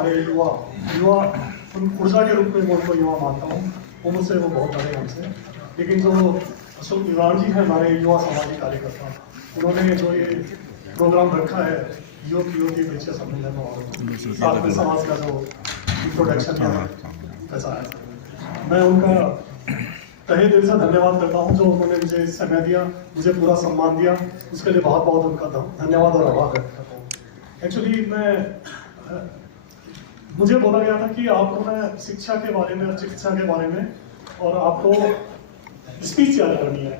हमारे युवा युवा ऊर्जा के रूप में मैं उनको युवा मानता हूँ। वो मुझसे वो बहुत बड़े हमसे, लेकिन जो अशोक निवार जी है हमारे युवा सामाजिक कार्यकर्ता, उन्होंने जो ये प्रोग्राम रखा है युवती परिचय सम्मेलन और साथ में समाज का जो इंट्रोडक्शन है कैसा है, मैं उनका तहे दिल से धन्यवाद करता हूं। जो उन्होंने मुझे समय दिया, मुझे पूरा सम्मान दिया, उसके लिए बहुत बहुत उनका धन्यवाद और आभार व्यक्त करता हूँ। एक्चुअली मुझे बोला गया था कि आपको मैं शिक्षा के बारे में, चिकित्सा के बारे में और आपको स्पीच याद करनी है,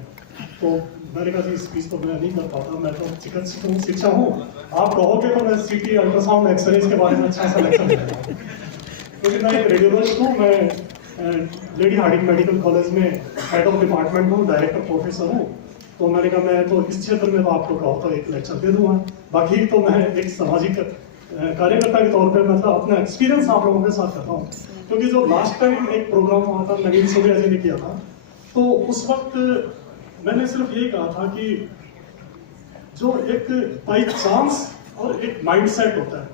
तो मैंने कहा जी स्पीच तो मैं नहीं कर पाता, मैं तो चिकित्सक हूँ, शिक्षा हूँ, आप कहोगे तो मैं सीटी अल्ट्रासाउंड एक्सरेज के बारे में अच्छा सा लेक्चर दूंगा, क्योंकि मैं एक रेडियोलॉजिस्ट हूँ। मैं लेडी हार्डिंग मेडिकल कॉलेज में हेड ऑफ डिपार्टमेंट हूँ, डायरेक्टर प्रोफेसर हूँ। तो मैंने कहा मैं तो इस क्षेत्र में तो आपको कहो तो एक लेक्चर दे दूंगा, बाकी तो मैं एक सामाजिक कार्यकर्ता के तौर पे मतलब अपना एक्सपीरियंस आप लोगों के साथ करता हूँ। क्योंकि जो लास्ट टाइम एक प्रोग्राम हुआ था नवीन सूर्या जी ने किया था, तो उस वक्त मैंने सिर्फ यही कहा था कि जो एक बाई चांस और एक माइंडसेट होता है।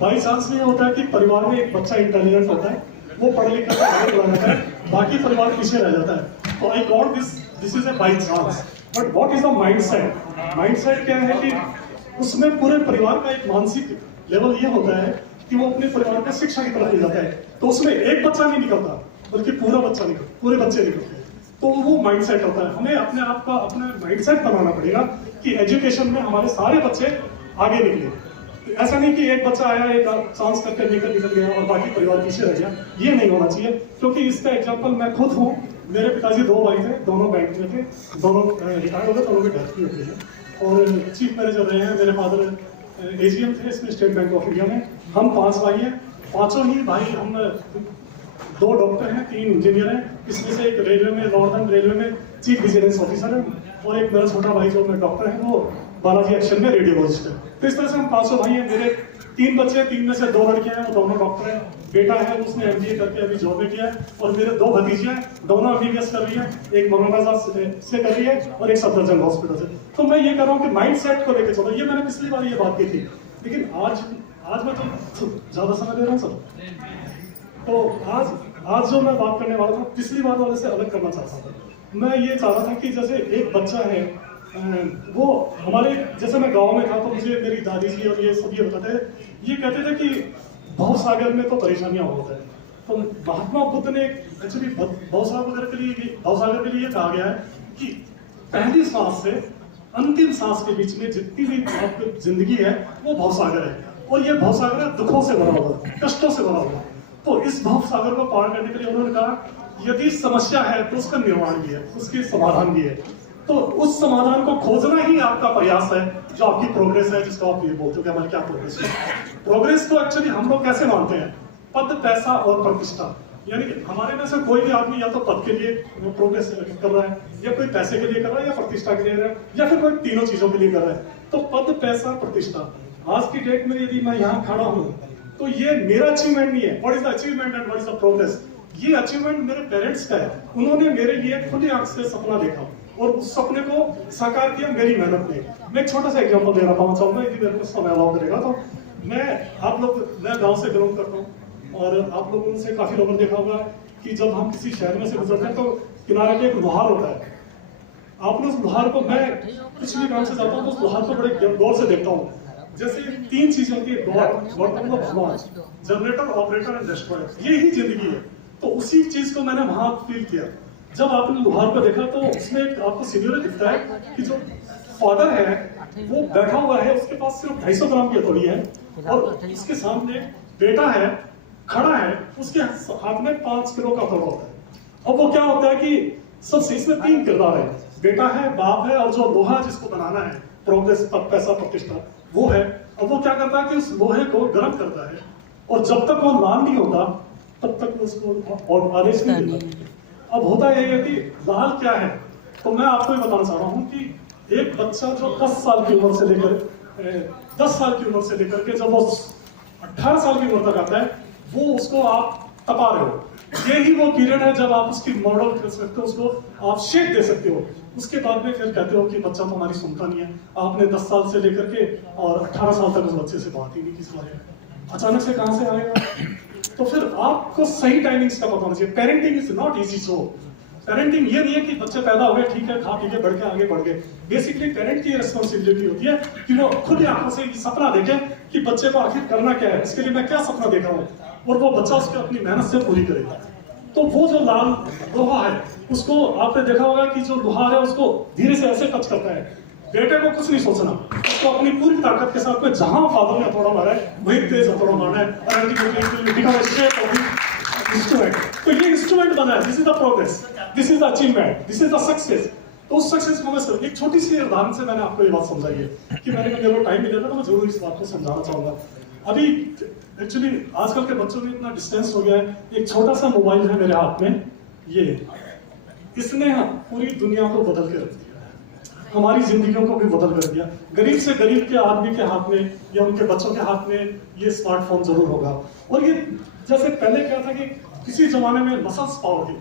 बाई चांस में होता है कि परिवार में एक बच्चा इंटेलिजेंट होता है, वो पढ़ लिख कर आगे बढ़ा जाता है, बाकी परिवार पीछे रह जाता है। तो I got this is a by chance, but what is the mindset? Mindset क्या है कि उसमें पूरे परिवार का एक मानसिक लेवल ये होता है कि वो अपने परिवार को शिक्षा की तरफ ले जाता है। तो उसमें एक बच्चा नहीं निकलता, बल्कि पूरे बच्चे निकलते हैं। तो वो माइंडसेट होता है। हमें अपने आप का अपना माइंडसेट बनाना पड़ेगा कि एजुकेशन में हमारे सारे बच्चे आगे निकले। ऐसा नहीं कि एक बच्चा आया, एक चांस करके निकल गया और बाकी परिवार पीछे रह गया, ये नहीं होना चाहिए। क्योंकि इसका एग्जाम्पल मैं खुद हूँ। मेरे पिताजी 2 भाई थे, दोनों बैंक में थे, दोनों रिटायर हो गए, दोनों की डेथ भी हो गई है। और चीफ मैनेजर रहे हैं। मेरे फादर एजीएम थे इसमें, स्टेट बैंक ऑफ इंडिया में। हम 5 भाई हैं, पांचों ही भाई, हम 2 डॉक्टर हैं, 3 इंजीनियर हैं। इसमें से एक रेलवे में, नॉर्दर्न रेलवे में चीफ विजिलेंस ऑफिसर है, और एक मेरा छोटा भाई जो डॉक्टर है वो बालाजी एक्शन में रेडियोलॉजिस्ट है। तो इस तरह से हम 500 भाई हैं। मेरे 3 बच्चे, 3 में से 2 लड़कियां हैं, वो दोनों डॉक्टर हैं। बेटा है उसने एमबीए करके अभी जॉब में किया है, और मेरे 2 भतीजे हैं, दोनों एमबीबीएस कर रही है, एक मौलाना से कर रही है और एक सफदरजंग हॉस्पिटल से। तो मैं ये कर रहा हूँ कि माइंडसेट को लेकर चलो। ये मैंने पिछली बार ये बात की थी, लेकिन आज मैं तो ज्यादा समय दे रहा हूँ सर। तो आज जो मैं बात करने वाला था, पिछली बार वाले से अलग करना चाहता था। मैं ये चाह रहा था कि जैसे एक बच्चा है, वो हमारे, जैसे मैं गांव में था तो मुझे मेरी दादी जी और ये सब ये बताते थे, ये कहते थे कि भवसागर में तो परेशानियां होती है। तो महात्मा बुद्ध ने एक्चुअली भवसागर के लिए कहा गया है कि पहली सांस से अंतिम सांस के बीच में जितनी भी आपकी जिंदगी है वो भवसागर है, और ये भवसागर दुखों से भरा हुआ, कष्टों से भरा हुआ। तो इस भवसागर को पार करने के लिए उन्होंने कहा यदि समस्या है तो उसका निर्माण भी है, उसके समाधान भी है। तो उस समाधान को खोजना ही आपका प्रयास है, जो आपकी प्रोग्रेस है, जिसको आप ये बोलते हो कि हमारी क्या प्रोग्रेस है। प्रोग्रेस को एक्चुअली हम लोग कैसे मानते हैं? पद, पैसा और प्रतिष्ठा। यानी कि हमारे में से कोई भी आदमी या तो पद के लिए प्रोग्रेस कर रहा है, या कोई पैसे के लिए कर रहा है, या प्रतिष्ठा के लिए कर रहा है, या फिर कोई तीनों चीजों के लिए कर रहा है। तो पद, पैसा, प्रतिष्ठा। आज की डेट में यदि मैं यहाँ खड़ा हूँ तो ये मेरा अचीवमेंट नहीं है। What is the achievement and what is the progress? ये अचीवमेंट मेरे पेरेंट्स का है। उन्होंने मेरे लिए खुली आंख से सपना देखा और उस सपने को साकार किया मेरी मेहनत में। मैं एक छोटा सा एग्जांपल देना चाहूंगा, यदि मेरे को समय अलाउ करेगा तो। मैं गांव से बिलोंग करता हूँ, और आप लोगों से काफी लोगों ने देखा होगा कि जब हम किसी शहर में से गुजरते हैं तो किनारे पे एक लोहार होता है। आपने उस लोहार को, मैं कुछ भी काम से जाता हूँ तो उस लोहार को बड़े गौर से देखता हूँ। जैसे 3 चीजें होती है, भगवान, जनरेटर, ऑपरेटर एंड डिस्ट्रॉयर। ये ही जिंदगी है। तो उसी चीज को मैंने वहां फील किया। जब आपने लोहार को देखा तो उसमें आपको सीनियर दिखता है कि जो फादर है वो बैठा हुआ है, उसके पास सिर्फ 250 ग्राम की हथौड़ी है, और उसके सामने बेटा है खड़ा है, उसके हाथ में 5 किलो का हथौड़ा होता है। अब वो क्या होता है कि सबसे इसमें 3 किरदार है, बेटा है, बाप है, और जो लोहा जिसको बनाना है, प्रोग्रेस, पैसा, प्रतिष्ठा, वो है। अब वो क्या करता है कि उस लोहे को गर्म करता है, और जब तक वो लाल नहीं होता तब तक उसको और आदेश नहीं देता। अब होता यह है कि लाल क्या है, तो मैं आपको ये बताना चाह रहा हूँ कि एक बच्चा जो 10 साल की उम्र से लेकर के जब वो 18 साल की उम्र तक आता है, वो उसको आप तपा रहे हो। यही वो पीरियड है जब आप उसकी मॉडल कर सकते हो, उसको आप शेप दे सकते हो। उसके बाद में फिर कहते हो कि बच्चा तो हमारी सुनता नहीं है। आपने 10 साल से लेकर के और 18 साल तक उस बच्चे से बात ही नहीं की इस बारे में। अचानक से कहाँ से आएगा? तो फिर आपको सही टाइमिंग्स का पता होना चाहिए। Parenting is not easy. So parenting ये नहीं है कि बच्चे पैदा हो गए, ठीक है, खा पी के बढ़ के आगे बढ़ गए। बेसिकली पेरेंट की रिस्पॉन्सिबिलिटी होती है कि वो खुद आंखों से सपना देखे कि बच्चे को आखिर करना क्या है, इसके लिए मैं क्या सपना देख रहा हूँ, और वो बच्चा उसके अपनी मेहनत से पूरी करेगा। तो वो जो लाल लोहा है, उसको आपने देखा होगा कि जो लोहार है उसको धीरे से ऐसे टच करता है। बेटे को कुछ नहीं सोचना, उसको अपनी पूरी ताकत के साथ में जहां फादर ने हथौड़ा मारा है वही तेज हथौड़ा मारना है, और इंस्ट्रूमेंट। तो ये इंस्ट्रूमेंट बना है। This is the progress, this is the achievement, this is the success. तो उस सक्सेस को मैं एक छोटी सी उदाहरण से मैंने आपको ये बात समझाई है कि मेरे को टाइम मिलेगा तो मैं जरूर इस बात को समझाना चाहूंगा। अभी एक्चुअली आजकल के बच्चों में इतना डिस्टेंस हो गया है। एक छोटा सा मोबाइल है मेरे हाथ में, ये इसने पूरी दुनिया को बदल के रख दिया है, हमारी जिंदगियों को भी बदल कर दिया। गरीब से गरीब के आदमी के हाथ में या उनके बच्चों के हाथ में ये स्मार्टफोन जरूर होगा। और ये जैसे पहले क्या था कि किसी जमाने में मसल्स पावर थी,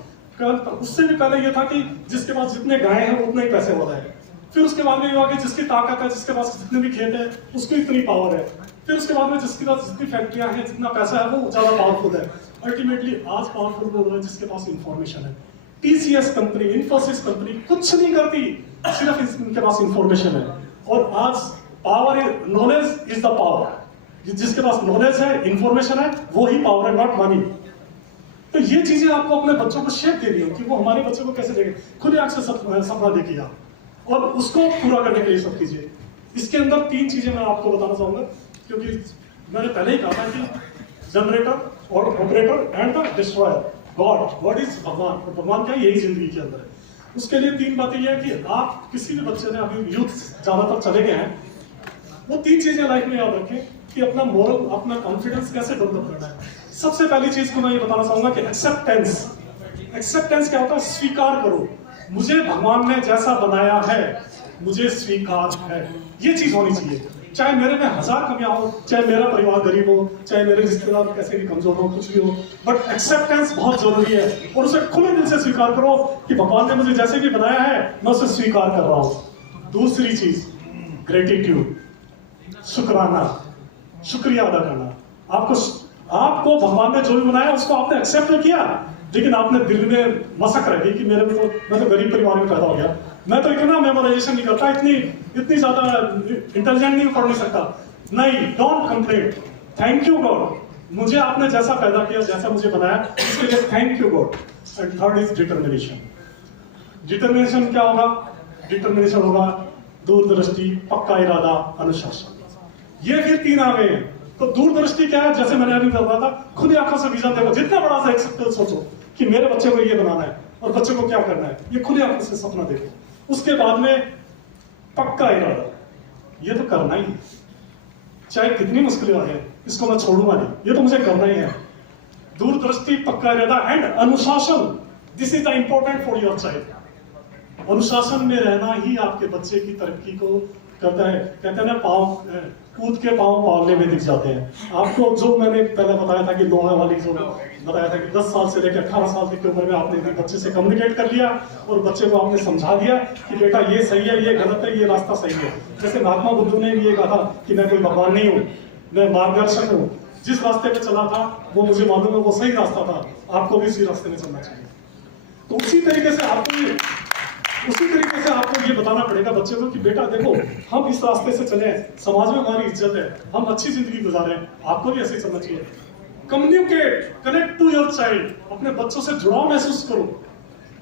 उससे भी पहले ये था कि जिसके पास जितने गाय हैं उतने ही पैसे वाला है। फिर उसके बाद में ये हुआ कि जिसकी ताकत है, जिसके पास जितने भी खेत है, उसको इतनी पावर है। फिर उसके बाद में जिसके पास जितनी फैक्ट्रियां हैं, जितना पैसा है, वो ज्यादा पावरफुल है। अल्टीमेटली आज पावरफुल वो है जिसके पास इंफॉर्मेशन है। TCS कंपनी, इन्फोसिस कंपनी कुछ नहीं करती, सिर्फ इनके पास इंफॉर्मेशन है। और आज power, knowledge is the power. जिसके पास नॉलेज है, इंफॉर्मेशन है, वो ही पावर है, नॉट मनी। तो ये चीजें आपको अपने बच्चों को शेप देनी है कि वो हमारे बच्चों को कैसे देखें। खुद आंख से सपना देखिए आप और उसको पूरा करने के लिए सब कीजिए। इसके अंदर 3 चीजें मैं आपको बताना चाहूंगा, क्योंकि मैंने पहले ही कहा था कि जनरेटर और operator and the destroyer, God is भगवान। और भगवान क्या, यही जिंदगी के अंदर है। उसके लिए 3 बातें ये है कि आप किसी भी बच्चे ने, अभी यूथ ज्यादातर चले गए हैं, वो 3 चीजें लाइफ में याद रखें कि अपना मोरल, अपना कॉन्फिडेंस कैसे डेवलप करना है। सबसे पहली चीज को मैं ये बताना चाहूंगा कि एक्सेप्टेंस। एक्सेप्टेंस क्या होता है? स्वीकार करो, मुझे भगवान ने जैसा बनाया है मुझे स्वीकार है। ये चीज होनी चाहिए। चाहे मेरे में 1000 कमियां हो, चाहे मेरा परिवार गरीब हो, चाहे मेरे रिश्तेदार कैसे भी कमजोर हो, कुछ भी हो, बट एक्सेप्टेंस बहुत जरूरी है। और उसे खुले दिल से स्वीकार करो कि भगवान ने मुझे जैसे भी बनाया है मैं उसे स्वीकार कर रहा हूं। दूसरी चीज, ग्रेटिट्यूड, शुक्राना, शुक्रिया अदा करना। आपको भगवान ने जो भी बनाया उसको आपने एक्सेप्ट किया, लेकिन आपने दिल में मशक रखी कि मैं तो गरीब परिवार में पैदा हो गया, मैं तो इतना मेमोराइजेशन नहीं करता, इतनी ज्यादा इंटेलिजेंट नहीं, पढ़ नहीं सकता। नहीं, don't complain, thank you God, मुझे आपने जैसा पैदा किया, जैसा मुझे बनाया, इसके लिए thank you God. And third is determination. Determination क्या होगा? डिटर्मिनेशन होगा दूरदृष्टि, पक्का इरादा, अनुशासन। ये फिर 3 आ गए हैं। तो दूरदृष्टि क्या है? जैसे मैंने अभी बताया था, खुद आंखों से विजन देखो, जितना बड़ा सा एक्सेप्टेंस सोचो कि मेरे बच्चे को ये बनाना है और बच्चे को क्या करना है, ये खुद आंखों से सपना देखो। उसके बाद में पक्का इरादा, ये तो करना ही है, चाहे कितनी मुश्किलें आ जाए, इसको मैं छोड़ूंगा नहीं, ये तो मुझे करना ही है। दूरदृष्टि, पक्का इरादा एंड अनुशासन, this is the important for your child. अनुशासन में रहना ही आपके बच्चे की तरक्की को करता है। कहते हैं ना, पाँव कूद के पाँव पालने में दिख जाते हैं। आपको जो मैंने पहले बताया था कि लोहा वाली जो बताया था कि 10 साल से लेकर 18 साल तक की उम्र में आपने बच्चे से कम्युनिकेट कर लिया और बच्चे को आपने समझा दिया कि बेटा ये सही है, ये गलत है, ये रास्ता सही है। जैसे महात्मा बुद्ध ने भी ये कहा था कि मैं कोई भगवान नहीं हूँ, मैं मार्गदर्शक हूँ, जिस रास्ते पे चला था वो मुझे मालूम है वो सही रास्ता था, आपको भी इसी रास्ते में चलना चाहिए। तो उसी तरीके से आपको ये बताना पड़ेगा बच्चे को कि बेटा देखो, हम इस रास्ते से चले, समाज में हमारी इज्जत है, हम अच्छी जिंदगी गुजारे, आपको भी ऐसे चलना चाहिए। Communicate, connect to your child, अपने बच्चों से जुड़ाव महसूस करो,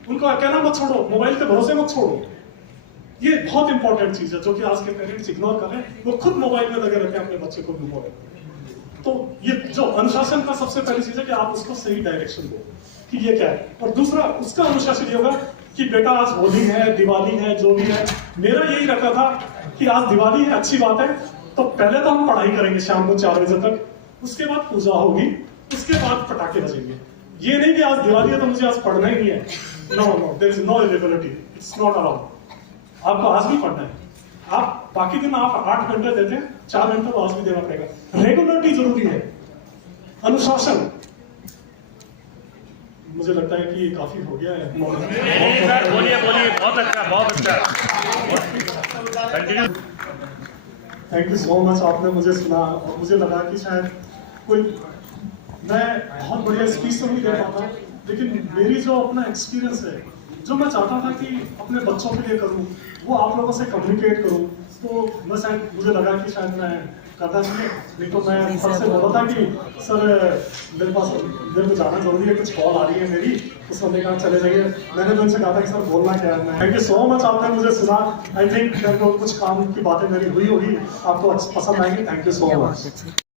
उनको कहना मत छोड़ो, मोबाइल के भरोसे मत छोड़ो। ये बहुत इंपॉर्टेंट चीज है जो कि आज के पेरेंट्स इग्नोर कर रहे हैं, वो खुद मोबाइल में लगे रहते हैं अपने बच्चे को भी मोबाइल। तो ये जो अनुशासन का सबसे पहली चीज है कि आप उसको सही डायरेक्शन दो कि ये क्या है। और दूसरा उसका अनुशासन ये होगा कि बेटा आज होली है, दिवाली है, जो भी है, मेरा यही रखा था कि आज दिवाली है, अच्छी बात है, तो पहले तो हम पढ़ाई करेंगे शाम को 4 बजे तक, उसके बाद पूजा होगी, उसके बाद पटाखे बजेंगे। ये नहीं कि आज दिवाली है तो मुझे आज पढ़ना ही नहीं है। No, there is no availability, it's not allowed. आपको आज भी पढ़ना है। आप बाकी दिन आप 8 घंटे देते हैं, 4 घंटे तो आज भी देना पड़ेगा। रेगुलरिटी जरूरी है, अनुशासन। मुझे लगता है कि काफी हो गया है। बोलिए, बहुत अच्छा। थैंक यू सो मच, आपने मुझे सुना और मुझे लगा कि शायद कोई मैं बहुत बढ़िया स्पीच तो नहीं दे पाता, लेकिन मेरी जो अपना एक्सपीरियंस है, जो मैं चाहता था कि अपने बच्चों के लिए करूं, वो आप लोगों से कम्युनिकेट करूं, तो मैं शायद मुझे लगा कि शायद मैं करना चाहिए। नहीं तो मैं सर से बोला था कि सर मेरे को जाना जरूरी है, कुछ कॉल आ रही है मेरी, तो सर ने कहा चले जाइए। मैंने तो उनसे कहा था कि सर बोलना क्या है। थैंक यू सो मच, आपने मुझे सुना। आई थिंक कुछ काम की बातें मेरी हुई होगी, आपको पसंद आएंगी। Thank you so much.